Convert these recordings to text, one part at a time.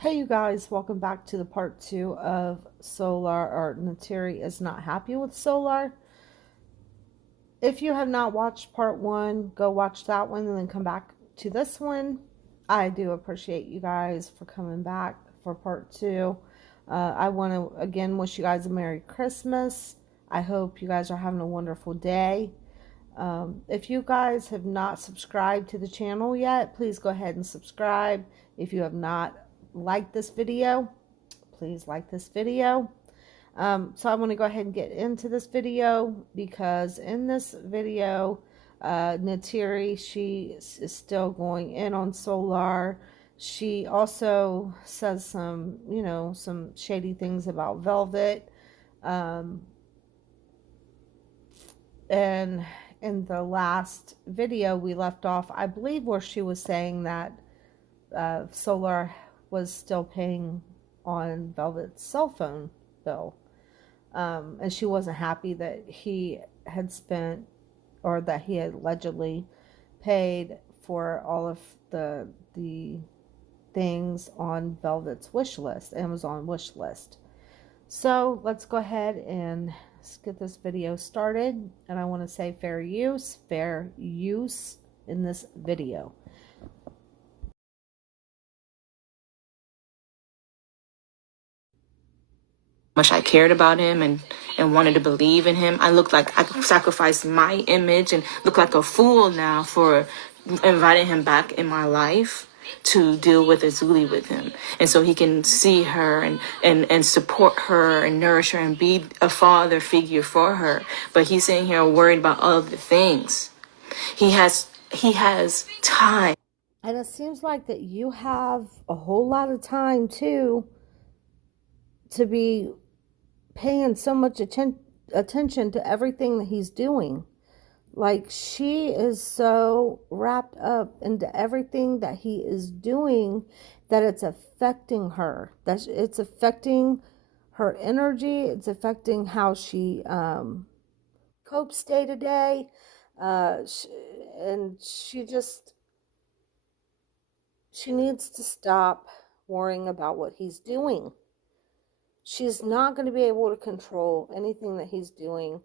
Hey you guys, welcome back to the part 2 of Solar, or Neytiri is not happy with Solar. If you have not watched part 1, go watch that one and then come back to this one. I do appreciate you guys for coming back for part 2. I want to again wish you guys a Merry Christmas. I hope you guys are having a wonderful day. If you guys have not subscribed to the channel yet, please go ahead and subscribe. If you have not liked this video, please like this video. So I want to go ahead and get into this video because in this video, Neytiri, she is still going in on Solar. She also says some shady things about Velvet. And in the last video we left off, I believe, where she was saying that Solar was still paying on Velvet's cell phone bill. And she wasn't happy that he had spent, or that he had allegedly paid for all of the things on Velvet's wish list, Amazon wish list. So let's go ahead and get this video started. And I want to say fair use in this video. Much I cared about him and wanted to believe in him. I looked like I sacrificed my image and look like a fool now for inviting him back in my life to deal with Azuli with him. And so he can see her and support her and nourish her and be a father figure for her. But he's sitting here worried about other things. He has time. And it seems like that you have a whole lot of time too to be paying so much attention to everything that he's doing. Like, she is so wrapped up into everything that he is doing that it's affecting her. That it's affecting her energy. It's affecting how she copes day to day. And she needs to stop worrying about what he's doing. She's not going to be able to control anything that he's doing.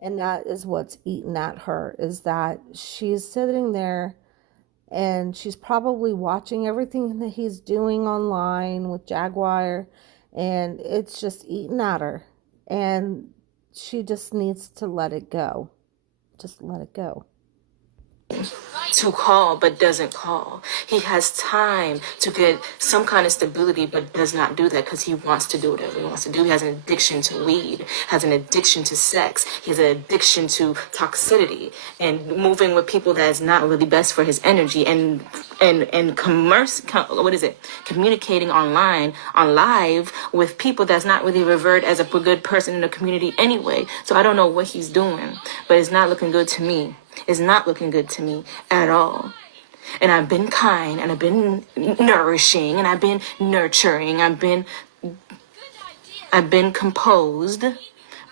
And that is what's eating at her, is that she's sitting there and she's probably watching everything that he's doing online with Jaguar, and it's just eating at her. And she just needs to let it go. Just let it go. To call but doesn't call. He has time to get some kind of stability but does not do that because he wants to do whatever he wants to do. He has an addiction to weed, has an addiction to sex, he has an addiction to toxicity and moving with people that is not really best for his energy and communicating online on live with people that's not really revered as a good person in the community anyway. So I don't know what he's doing, but it's not looking good to me. It's not looking good to me at all. And I've been kind, and I've been nourishing, and I've been nurturing, I've been composed,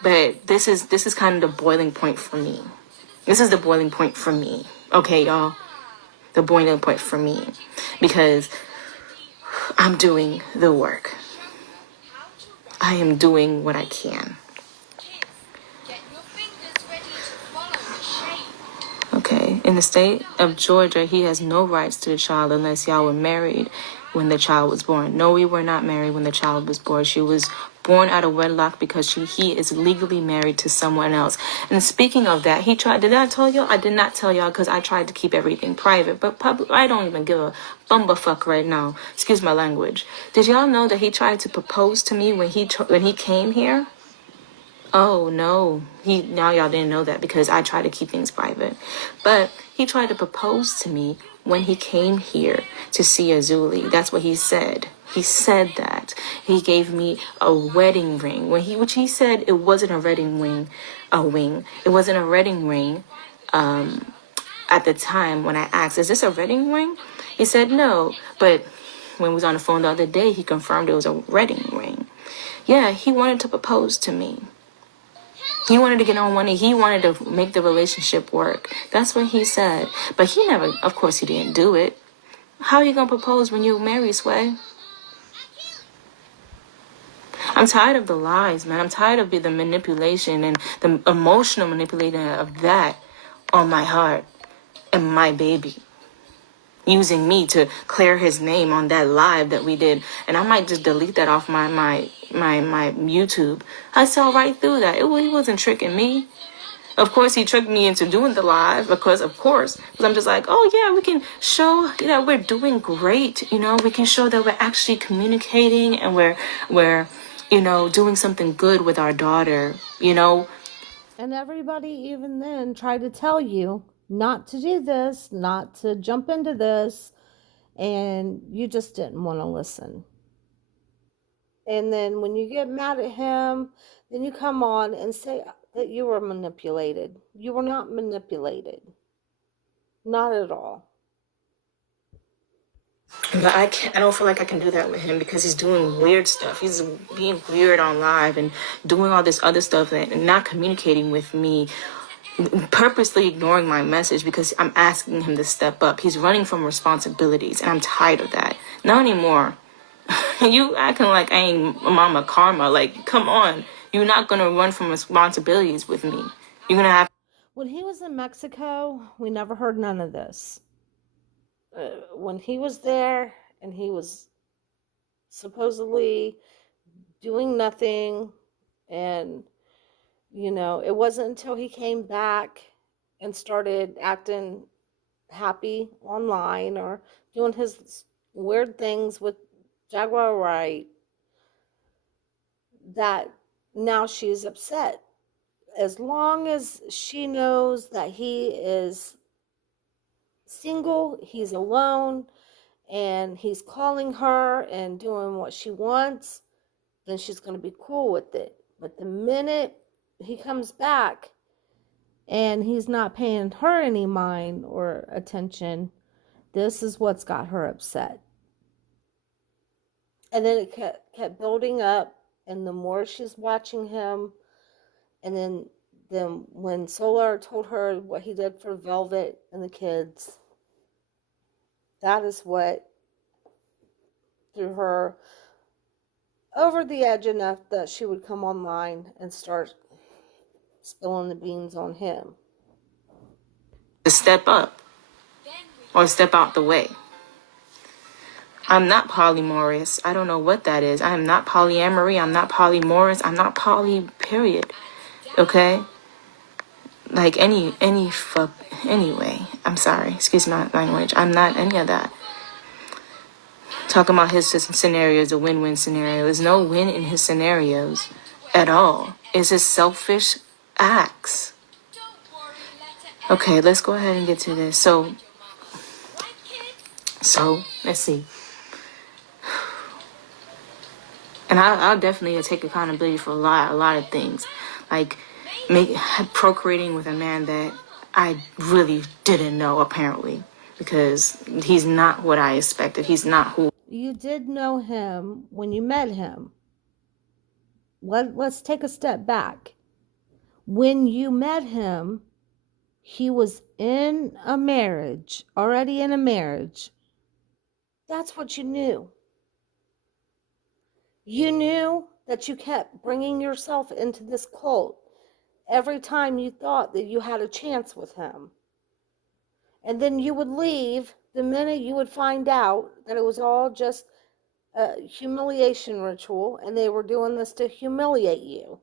but this is kind of the boiling point for me. This is the boiling point for me. Okay, y'all? The boiling point for me. Because I'm doing the work. I am doing what I can. Okay, in the state of Georgia, he has no rights to the child unless y'all were married when the child was born. No, we were not married when the child was born. She was born out of wedlock because he is legally married to someone else. And speaking of that, he tried, did I tell y'all? I did not tell y'all because I tried to keep everything private, but public, I don't even give a bumbafuck right now. Excuse my language. Did y'all know that he tried to propose to me when he came here? Oh, no. Now y'all didn't know that because I try to keep things private. But he tried to propose to me when he came here to see Azuli. That's what he said. He said that. He gave me a wedding ring. Which he said it wasn't a wedding ring. It wasn't a wedding ring. At the time when I asked, is this a wedding ring? He said no. But when we was on the phone the other day, he confirmed it was a wedding ring. Yeah, he wanted to propose to me. He wanted to get on one knee. He wanted to make the relationship work. That's what he said. But he never, of course, he didn't do it. How are you going to propose when you're married, Sway? I'm tired of the lies, man. I'm tired of the manipulation and the emotional manipulating of that on my heart and my baby. Using me to clear his name on that live that we did. And I might just delete that off my YouTube. I saw right through that. He wasn't tricking me. Of course, he tricked me into doing the live because I'm just like, oh yeah, we can show that we're doing great. We can show that we're actually communicating and we're doing something good with our daughter. And everybody, even then, tried to tell you not to do this, not to jump into this, and you just didn't want to listen. And then when you get mad at him, then you come on and say that you were manipulated. You were not manipulated. Not at all. But I don't feel like I can do that with him because he's doing weird stuff. He's being weird on live and doing all this other stuff and not communicating with me, purposely ignoring my message because I'm asking him to step up. He's running from responsibilities, and I'm tired of that. Not anymore. You acting like I ain't Mama Karma. Like, come on. You're not gonna run from responsibilities with me. You're gonna have. When he was in Mexico, we never heard none of this. When he was there and he was supposedly doing nothing, and it wasn't until he came back and started acting happy online or doing his weird things with Jaguar Wright that now she's upset. As long as she knows that he is single, he's alone, and he's calling her and doing what she wants, then she's going to be cool with it. But the minute he comes back and he's not paying her any mind or attention, this is what's got her upset. And then it kept building up, and the more she's watching him, and then when Solar told her what he did for Velvet and the kids, that is what threw her over the edge enough that she would come online and start spilling the beans on him. To step up or step out the way. I'm not polymorous. I don't know what that is. I am not polyamory. I'm not polymorous. I'm not poly, period. Okay? Like any fuck. Anyway, I'm sorry. Excuse my language. I'm not any of that. Talking about his scenario is a win-win scenario. There's no win in his scenarios at all. It's just selfish acts. Okay, let's go ahead and get to this. So let's see. And I'll definitely take accountability for a lot of things, like procreating with a man that I really didn't know, apparently, because he's not what I expected. He's not who. You did know him when you met him. Let's take a step back. When you met him, he was in a marriage, already in a marriage. That's what you knew. You knew that you kept bringing yourself into this cult every time you thought that you had a chance with him. And then you would leave the minute you would find out that it was all just a humiliation ritual and they were doing this to humiliate you.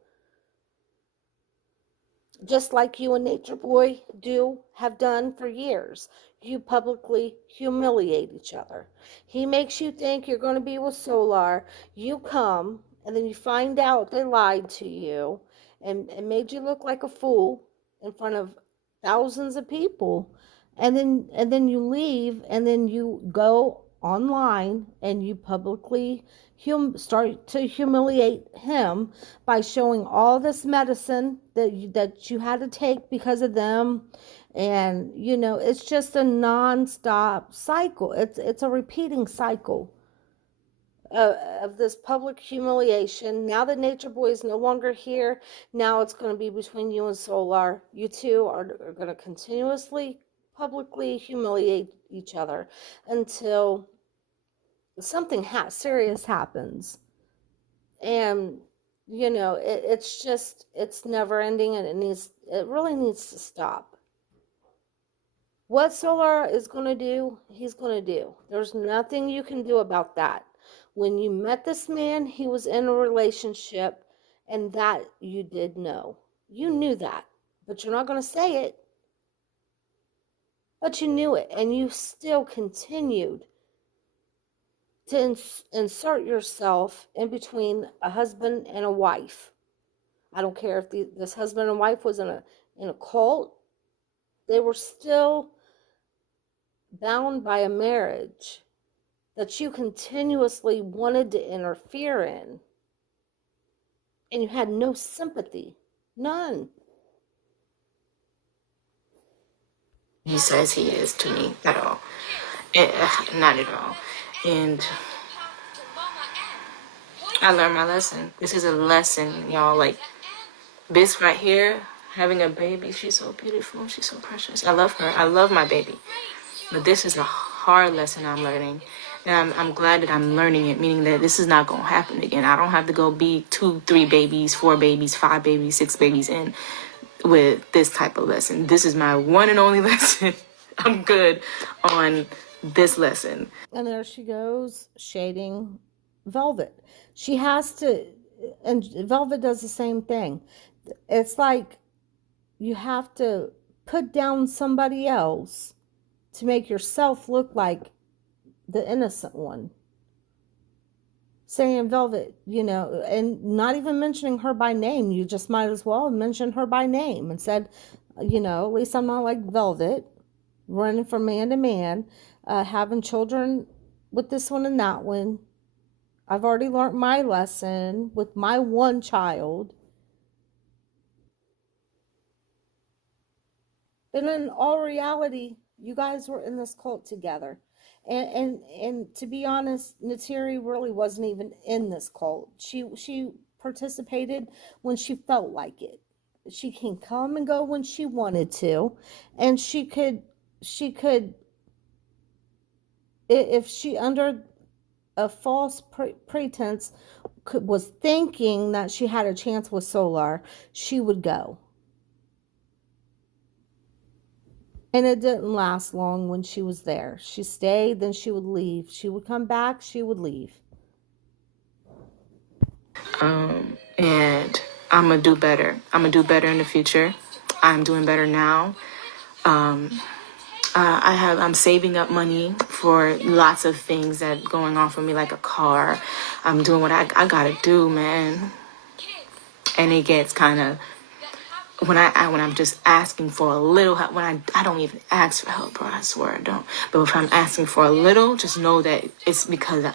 Just like you and Nature Boy have done for years. You publicly humiliate each other. He makes you think you're going to be with Solar. You come, and then you find out they lied to you and made you look like a fool in front of thousands of people. And then you leave, and then you go online and you publicly start to humiliate him by showing all this medicine that you had to take because of them. And it's just a non-stop cycle. It's a repeating cycle of this public humiliation. Now that Nature Boy is no longer here, now it's going to be between you and Solar. You two are going to continuously publicly humiliate each other until something serious happens. And It's just, it's never ending, and it really needs to stop. What Solar is going to do, he's going to do. There's nothing you can do about that. When you met this man, he was in a relationship, and that you did know. You knew that, but you're not going to say it. But you knew it, and you still continued to insert yourself in between a husband and a wife. I don't care if this husband and wife was in a cult. They were still bound by a marriage that you continuously wanted to interfere in, and you had no sympathy, none. He says he is to me at all. Not at all. And I learned my lesson. This is a lesson, y'all. Like, this right here, having a baby, she's so beautiful. She's so precious. I love her. I love my baby. But this is a hard lesson I'm learning. And I'm glad that I'm learning it, meaning that this is not going to happen again. I don't have to go be 2, 3 babies, 4 babies, 5 babies, 6 babies in with this type of lesson. This is my one and only lesson. I'm good on this lesson. And there she goes, shading Velvet. She has to, and Velvet does the same thing. It's like you have to put down somebody else to make yourself look like the innocent one. Saying Velvet, and not even mentioning her by name. You just might as well mention her by name and said, at least I'm not like Velvet, running from man to man, having children with this one and that one. I've already learned my lesson with my one child. And in all reality, you guys were in this cult together. And to be honest, Neytiri really wasn't even in this cult. She participated when she felt like it. She can come and go when she wanted to, and she could if she under a false pretense was thinking that she had a chance with Solar, she would go. And it didn't last long when she was there. She stayed, then she would leave. She would come back, she would leave. And I'm going to do better. I'm going to do better in the future. I'm doing better now. I'm saving up money for lots of things that are going on for me, like a car. I'm doing what I gotta do, man. And it gets kind of, when I'm just asking for a little help, when I don't even ask for help, bro, I swear I don't. But if I'm asking for a little, just know that it's because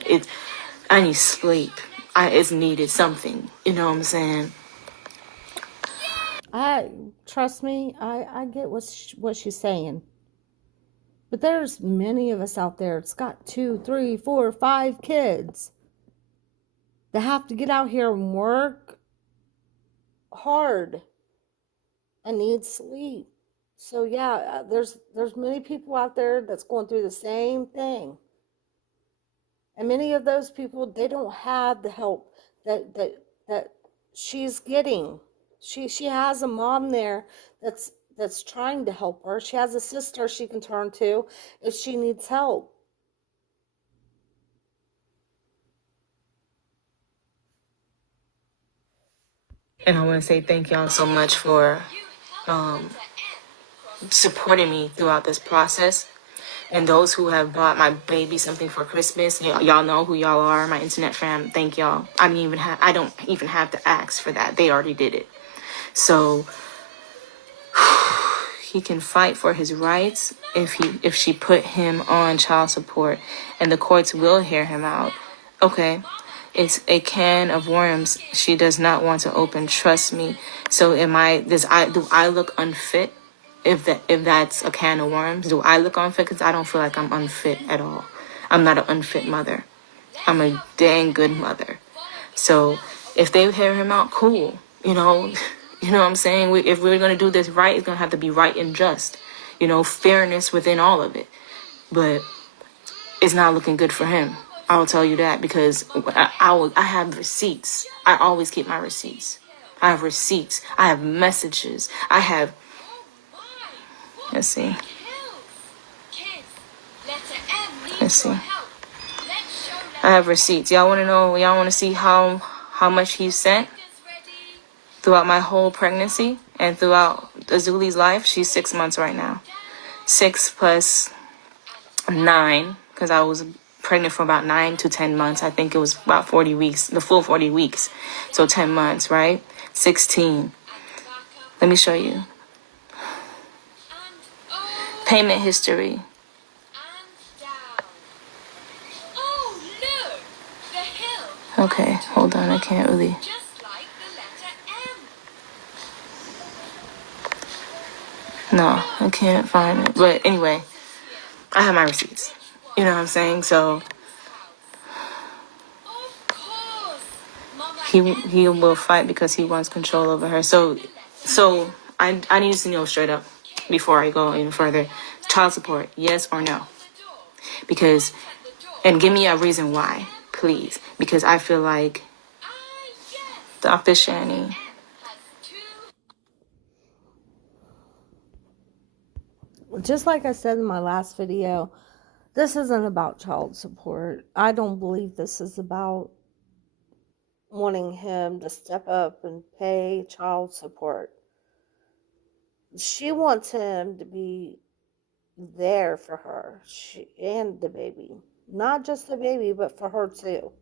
I need sleep. It's needed something. You know what I'm saying? Trust me, I get what she's saying. But there's many of us out there that's got 2, 3, 4, 5 kids that have to get out here and work hard and need sleep. So yeah, there's many people out there that's going through the same thing. And many of those people, they don't have the help that she's getting. She has a mom there that's trying to help her. She has a sister she can turn to if she needs help. And I want to say thank y'all so much for supporting me throughout this process. And those who have bought my baby something for Christmas, y'all know who y'all are, my internet fam. Thank y'all. I don't even have to ask for that. They already did it. So he can fight for his rights if she put him on child support, and the courts will hear him out. Okay. It's a can of worms she does not want to open. Trust me. So do I look unfit? If that's a can of worms, do I look unfit? Because I don't feel like I'm unfit at all. I'm not an unfit mother. I'm a dang good mother. So if they hear him out, cool. You know what I'm saying? If we're gonna do this right, it's gonna have to be right and just. Fairness within all of it. But it's not looking good for him. I'll tell you that because I have receipts. I always keep my receipts. I have receipts. I have messages. I have. Let's see. Let's see. I have receipts. Y'all want to know? Y'all want to see how much he sent throughout my whole pregnancy and throughout Azuli's life? She's 6 months right now. 6 plus 9, because I was pregnant for about 9 to 10 months. I think it was about 40 weeks, the full 40 weeks. So 10 months, right? 16. Let me show you. Payment history. Okay, hold on. I can't really. No, I can't find it. But anyway, I have my receipts. You know what I'm saying? So he will fight because he wants control over her. So I need to know straight up before I go even further. Child support, yes or no? Because, and give me a reason why, please. Because I feel like Dr. Shani. Just like I said in my last video, this isn't about child support. I don't believe this is about wanting him to step up and pay child support. She wants him to be there for her and the baby. Not just the baby, but for her too.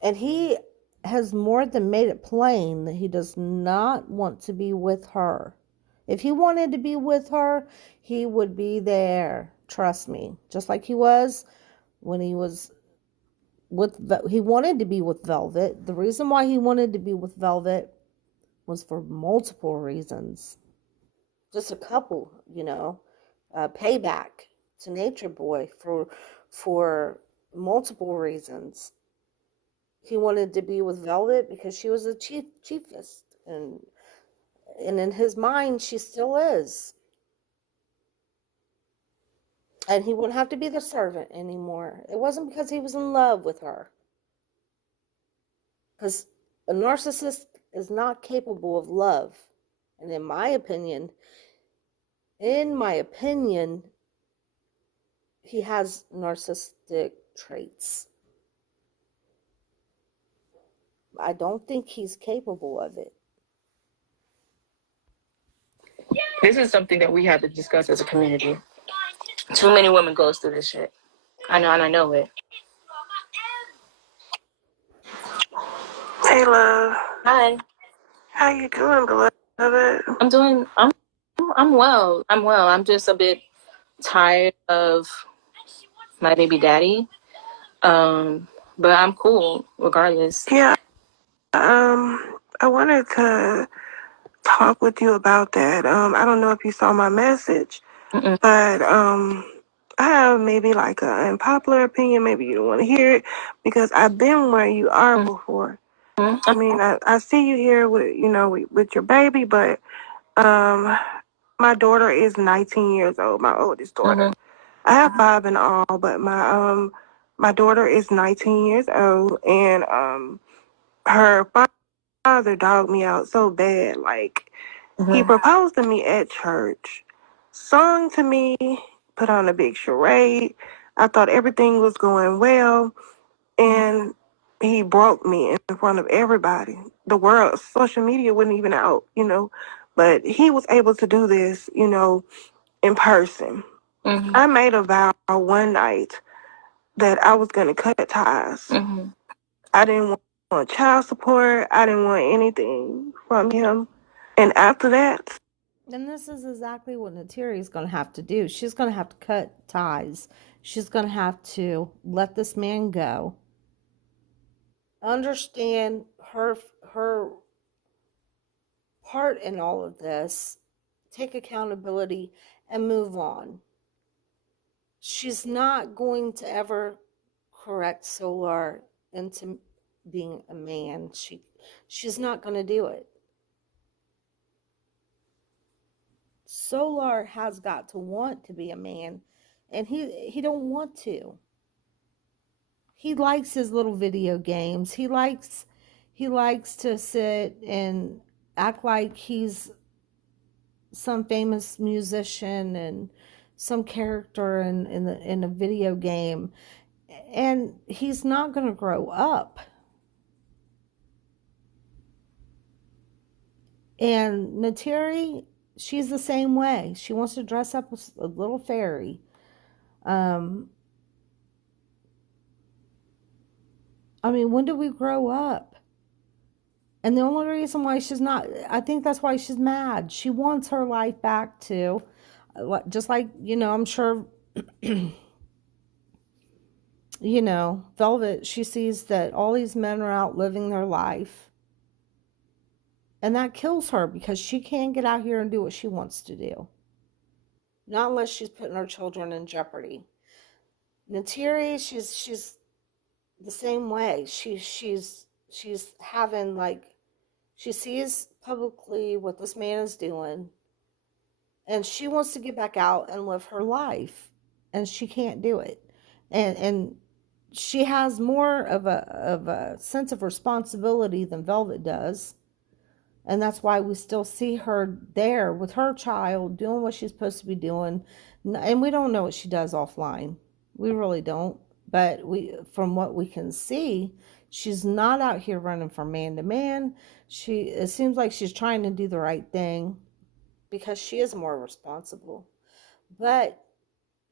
And he has more than made it plain that he does not want to be with her. If he wanted to be with her, he would be there. Trust me. Just like he was when he was he wanted to be with Velvet. The reason why he wanted to be with Velvet was for multiple reasons. Just a couple, payback to Nature Boy for multiple reasons. He wanted to be with Velvet because she was a chiefess, and in his mind she still is. And he wouldn't have to be the servant anymore. It wasn't because he was in love with her. Because a narcissist is not capable of love. And in my opinion, he has narcissistic traits. I don't think he's capable of it. This is something that we have to discuss as a community. Too many women goes through this shit. I know, and I know it. Hey, love. Hi. How you doing, beloved? I'm well. I'm just a bit tired of my baby daddy. But I'm cool regardless. Yeah, I wanted to talk with you about that. I don't know if you saw my message, Mm-mm. but I have maybe like an unpopular opinion. Maybe you don't want to hear it because I've been where you are before. I mean, I see you here with your baby, but my daughter is 19 years old, my oldest daughter. I have 5 in all, but my daughter is 19 years old, and her father dogged me out so bad. Like, he proposed to me at church, sung to me, put on a big charade. I thought everything was going well, and he broke me in front of everybody. The world, social media wasn't even out. But he was able to do this, in person. I made a vow one night that I was going to cut ties. I didn't want child support. I didn't want anything from him. And after that, And this is exactly what Neytiri is going to have to do. She's going to have to cut ties. She's going to have to let this man go. Understand her part in all of this. Take accountability and move on. She's not going to ever correct Solar into being a man. She's not going to do it. Solar has got to want to be a man, and he don't want to. he likes his little video games. He likes to sit and act like he's some famous musician and some character in a video game, and he's not going to grow up. And Neytiri, she's the same way. She wants to dress up as a little fairy. Um, I mean, when do we grow up? And the only reason why she's not, I think that's why she's mad. She wants her life back too. Just like, I'm sure, Velvet, she sees that all these men are out living their life. And that kills her because she can't get out here and do what she wants to do. Not unless she's putting her children in jeopardy. Neytiri, she's the same way. She's having, like, she sees publicly what this man is doing, and she wants to get back out and live her life, and she can't do it. And she has more of a sense of responsibility than Velvet does. And that's why we still see her there with her child doing what she's supposed to be doing. And we don't know what she does offline. We really don't. But from what we can see, she's not out here running from man to man. It seems like she's trying to do the right thing because she is more responsible. But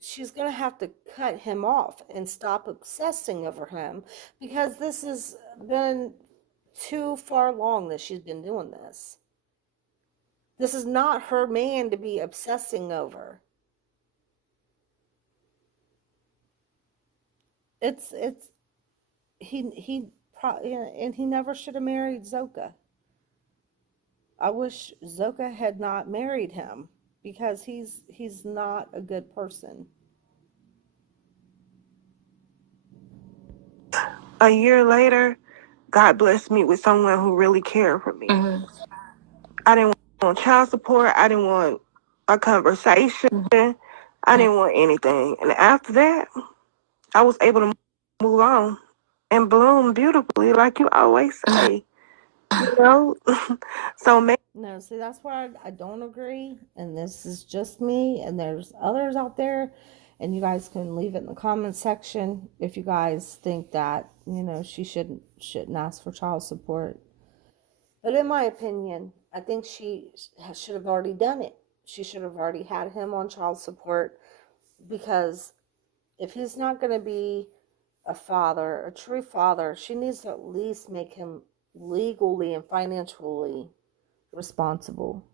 she's going to have to cut him off and stop obsessing over him, because this has been too far long that she's been doing this. This is not her man to be obsessing over. It's and he never should have married Zoka. I wish Zoka had not married him, because he's not a good person. A year later, God blessed me with someone who really cared for me. Mm-hmm. I didn't want child support. I didn't want a conversation. I didn't want anything. And after that, I was able to move on and bloom beautifully, like you always say. You know? So maybe. No, see, that's where I don't agree. And this is just me, and there's others out there. And you guys can leave it in the comments section if you guys think that, she shouldn't ask for child support. But in my opinion, I think she should have already done it. She should have already had him on child support, because if he's not going to be a father, a true father, she needs to at least make him legally and financially responsible.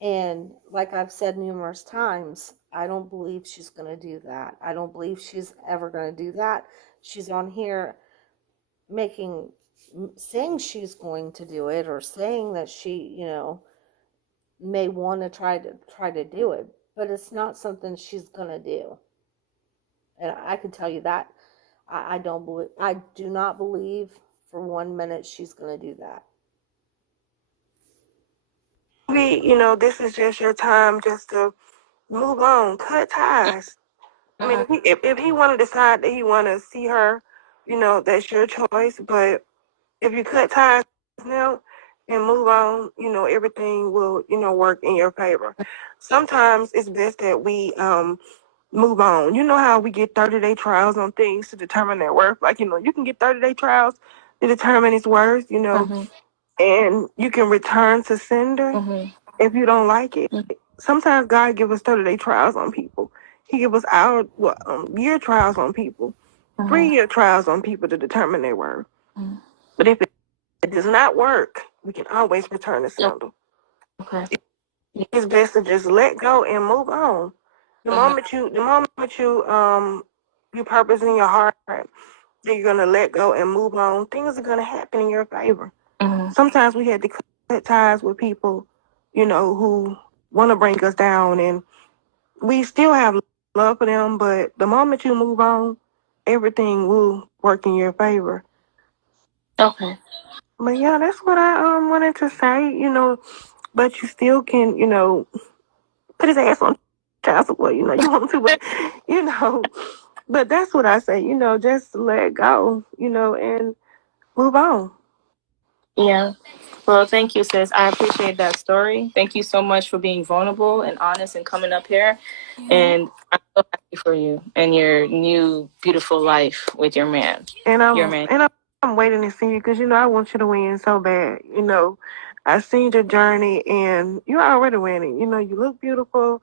And like I've said numerous times, I don't believe she's going to do that. I don't believe she's ever going to do that. She's on here saying she's going to do it, or saying that she, may want to try to do it, but it's not something she's going to do. And I can tell you that I do not believe for 1 minute she's going to do that. This is just your time just to move on, cut ties. I mean, if he want to decide that he want to see her, that's your choice. But if you cut ties now and move on, everything will, work in your favor. Sometimes it's best that we move on. You know how we get 30-day trials on things to determine their worth? Like, you can get 30-day trials to determine its worth, and you can return to sender if you don't like it. Sometimes God give us 30-day trials on people. He give us year trials on people, 3-year trials on people to determine their worth. But if it does not work, we can always return to sender. Okay. It's best to just let go and move on. The moment you purpose in your heart that you're gonna let go and move on, things are gonna happen in your favor. Sometimes we had to cut ties with people, who want to bring us down, and we still have love for them. But the moment you move on, everything will work in your favor. Okay. But yeah, that's what I wanted to say. But you still can, put his ass on child support. You want to, but But that's what I say, just let go, and move on. Yeah. Well, thank you, sis. I appreciate that story. Thank you so much for being vulnerable and honest and coming up here. Mm-hmm. And I'm so happy for you and your new beautiful life with your man. And Your I'm man. and I'm waiting to see you because I want you to win so bad. I seen your journey and you're already winning. You look beautiful.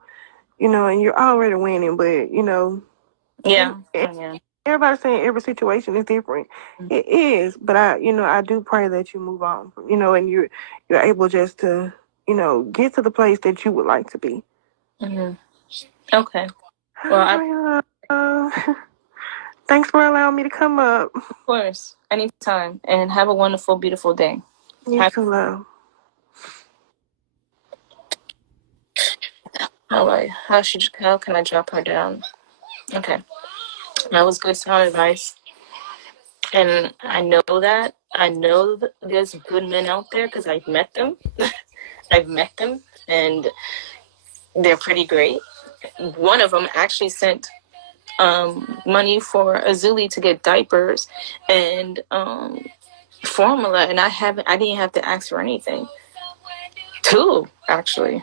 And you're already winning. But Yeah. Yeah. everybody's saying every situation is different. It is, but I do pray that you move on. And you're able just to get to the place that you would like to be. Mm-hmm. Okay. All Well, right, thanks for allowing me to come up. of course, anytime. And have a wonderful, beautiful day. You too, love. How can I drop her down? Okay. That was good sound advice. And I know that. I know that there's good men out there because I've met them. I've met them and they're pretty great. One of them actually sent money for Azuli to get diapers and formula, and I didn't have to ask for anything. Two, actually.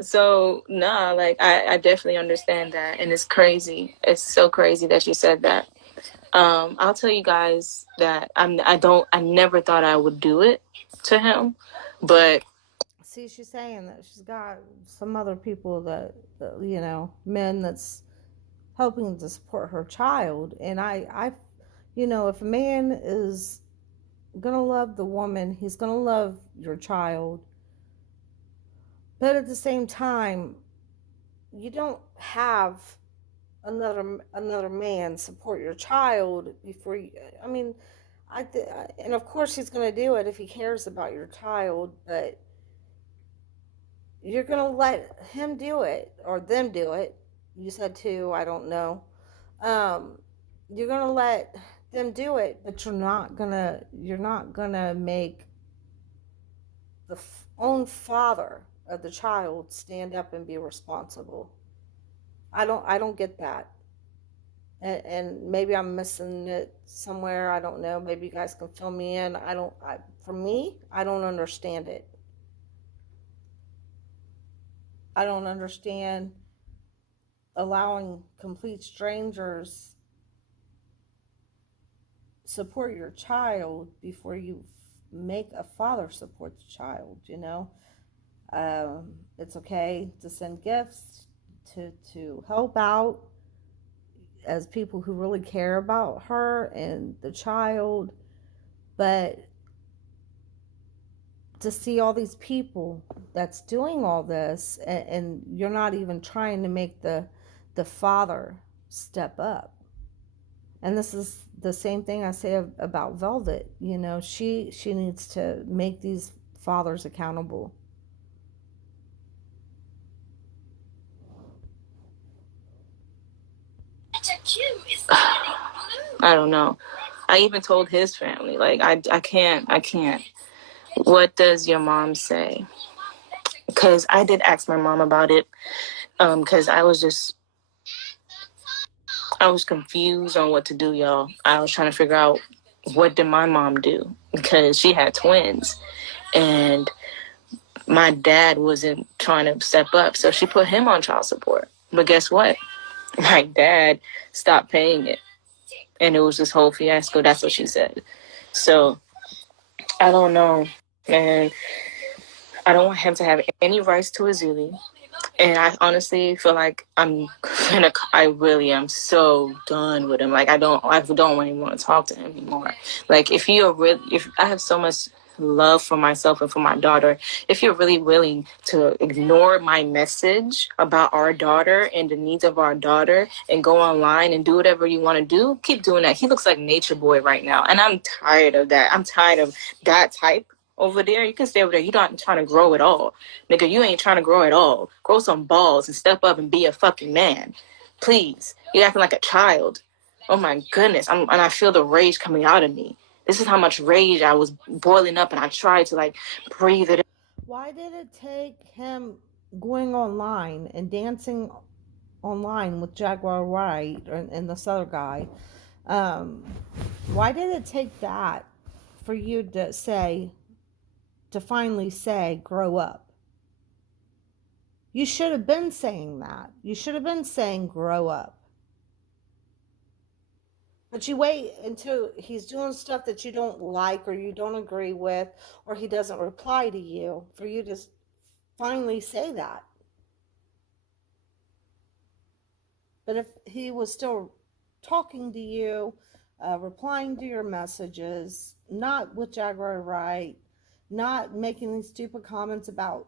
So nah, like I definitely understand that, and it's crazy. It's so crazy that you said that. I'll tell you guys that I never thought I would do it to him, but See, she's saying that she's got some other people men that's helping to support her child. And if a man is going to love the woman, he's going to love your child. But at the same time, you don't have another man support your child before you. I mean, and of course he's going to do it if he cares about your child, but you're going to let him do it or them do it. You said two, I don't know. Um, you're going to let them do it, but you're not going to make the own father of the child stand up and be responsible. I don't get that. And maybe I'm missing it somewhere. I don't know. Maybe you guys can fill me in. For me, I don't understand it. I don't understand allowing complete strangers support your child before you make a father support the child. It's okay to send gifts to help out as people who really care about her and the child, but to see all these people that's doing all this, and you're not even trying to make the father step up. And this is the same thing I say about Velvet. She needs to make these fathers accountable. I don't know. I even told his family, like, I can't. What does your mom say? Because I did ask my mom about it. Because I was confused on what to do, y'all. I was trying to figure out what did my mom do because she had twins, and my dad wasn't trying to step up, so she put him on child support. But guess what? My dad stopped paying it, and it was this whole fiasco. That's what she said. So I don't know, and I don't want him to have any rights to Azuli. And I honestly feel like I really am so done with him. Like I don't even want to talk to him anymore. Like if I have so much love for myself and for my daughter, if you're really willing to ignore my message about our daughter and the needs of our daughter and go online and do whatever you want to do, keep doing that. He looks like Nature Boy right now. And I'm tired of that. I'm tired of that type over there. You can stay over there. You're not trying to grow at all. Nigga, you ain't trying to grow at all. Grow some balls and step up and be a fucking man. Please. You're acting like a child. Oh my goodness. And I feel the rage coming out of me. This is how much rage I was boiling up, and I tried to like breathe it. Why did it take him going online and dancing online with Jaguar Wright and this other guy. Um, why did it take that for you to finally say, grow up? You should have been saying that. You should have been saying, grow up. But you wait until he's doing stuff that you don't like or you don't agree with or he doesn't reply to you for you to finally say that. But if he was still talking to you, replying to your messages, not with Jaguar Wright, not making these stupid comments about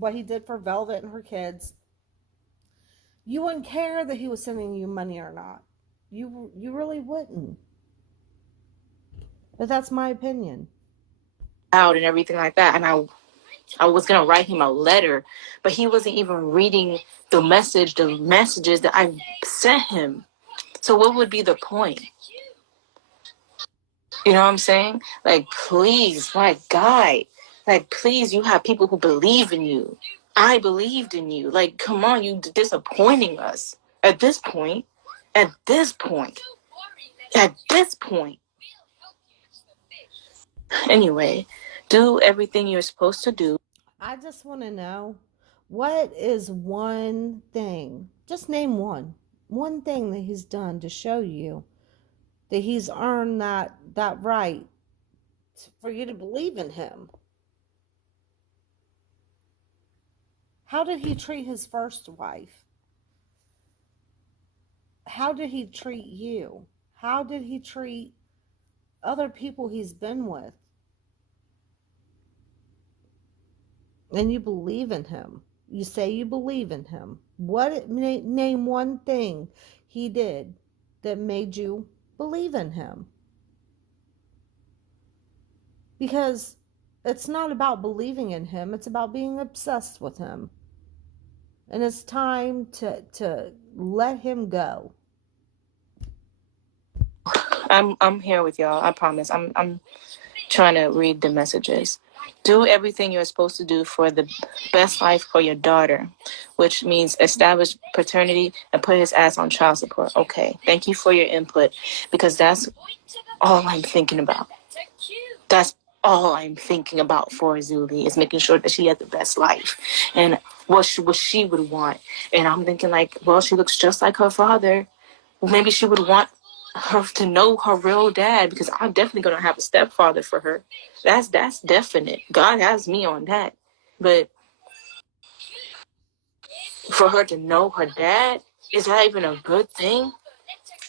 what he did for Velvet and her kids, you wouldn't care that he was sending you money or not. You really wouldn't. But that's my opinion. Out and everything like that. And I was gonna write him a letter, but he wasn't even reading the messages that I sent him. So what would be the point? You know what I'm saying? Like, please, my guy. Like, please, you have people who believe in you. I believed in you. Like, come on, you disappointing us. At this point, at this point, at this point. Anyway, do everything you're supposed to do. I just want to know, what is one thing, just name one thing that he's done to show you that he's earned that right for you to believe in him. How did he treat his first wife? How did he treat you? How did he treat other people he's been with? And you believe in him. You say you believe in him. Name one thing he did that made you believe in him? Because it's not about believing in him, it's about being obsessed with him. And it's time to let him go. I'm here with y'all. I promise. I'm trying to read the messages. Do everything you're supposed to do for the best life for your daughter, which means establish paternity and put his ass on child support. Okay. Thank you for your input, because that's all I'm thinking about. That's all I'm thinking about for Zuli, is making sure that she has the best life and what she would want. And I'm thinking, like, well, she looks just like her father. Well, maybe she would want her to know her real dad, because I'm definitely gonna have a stepfather for her. That's definite. God has me on that. But for her to know her dad, is that even a good thing?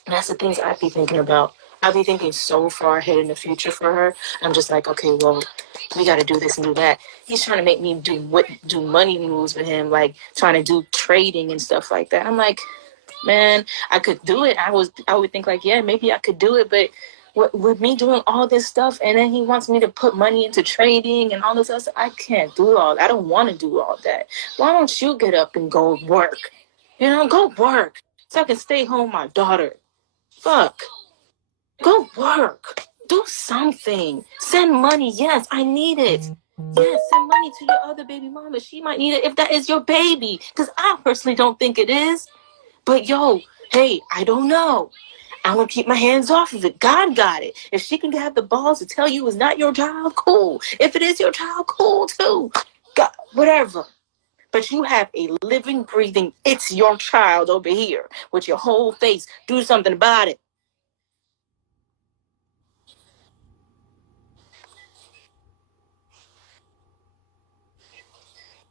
That's the things I'd be thinking about. I'd be thinking so far ahead in the future for her. I'm just like, okay, well, we got to do this and do that. He's trying to make me do money moves with him, like trying to do trading and stuff like that. I'm like, man, I could do it. I would think like, yeah, maybe I could do it, but with me doing all this stuff, and then he wants me to put money into trading and all this other stuff, I can't do all that. I don't want to do all that. Why don't you get up and go work? Go work so I can stay home with my daughter. Fuck. Go work. Do something. Send money. Yes, I need it. Yes, send money to your other baby mama. She might need it if that is your baby. Because I personally don't think it is. But yo, hey, I don't know. I'm going to keep my hands off of it. God got it. If she can have the balls to tell you it's not your child, cool. If it is your child, cool too. God, whatever. But you have a living, breathing, it's your child over here with your whole face. Do something about it.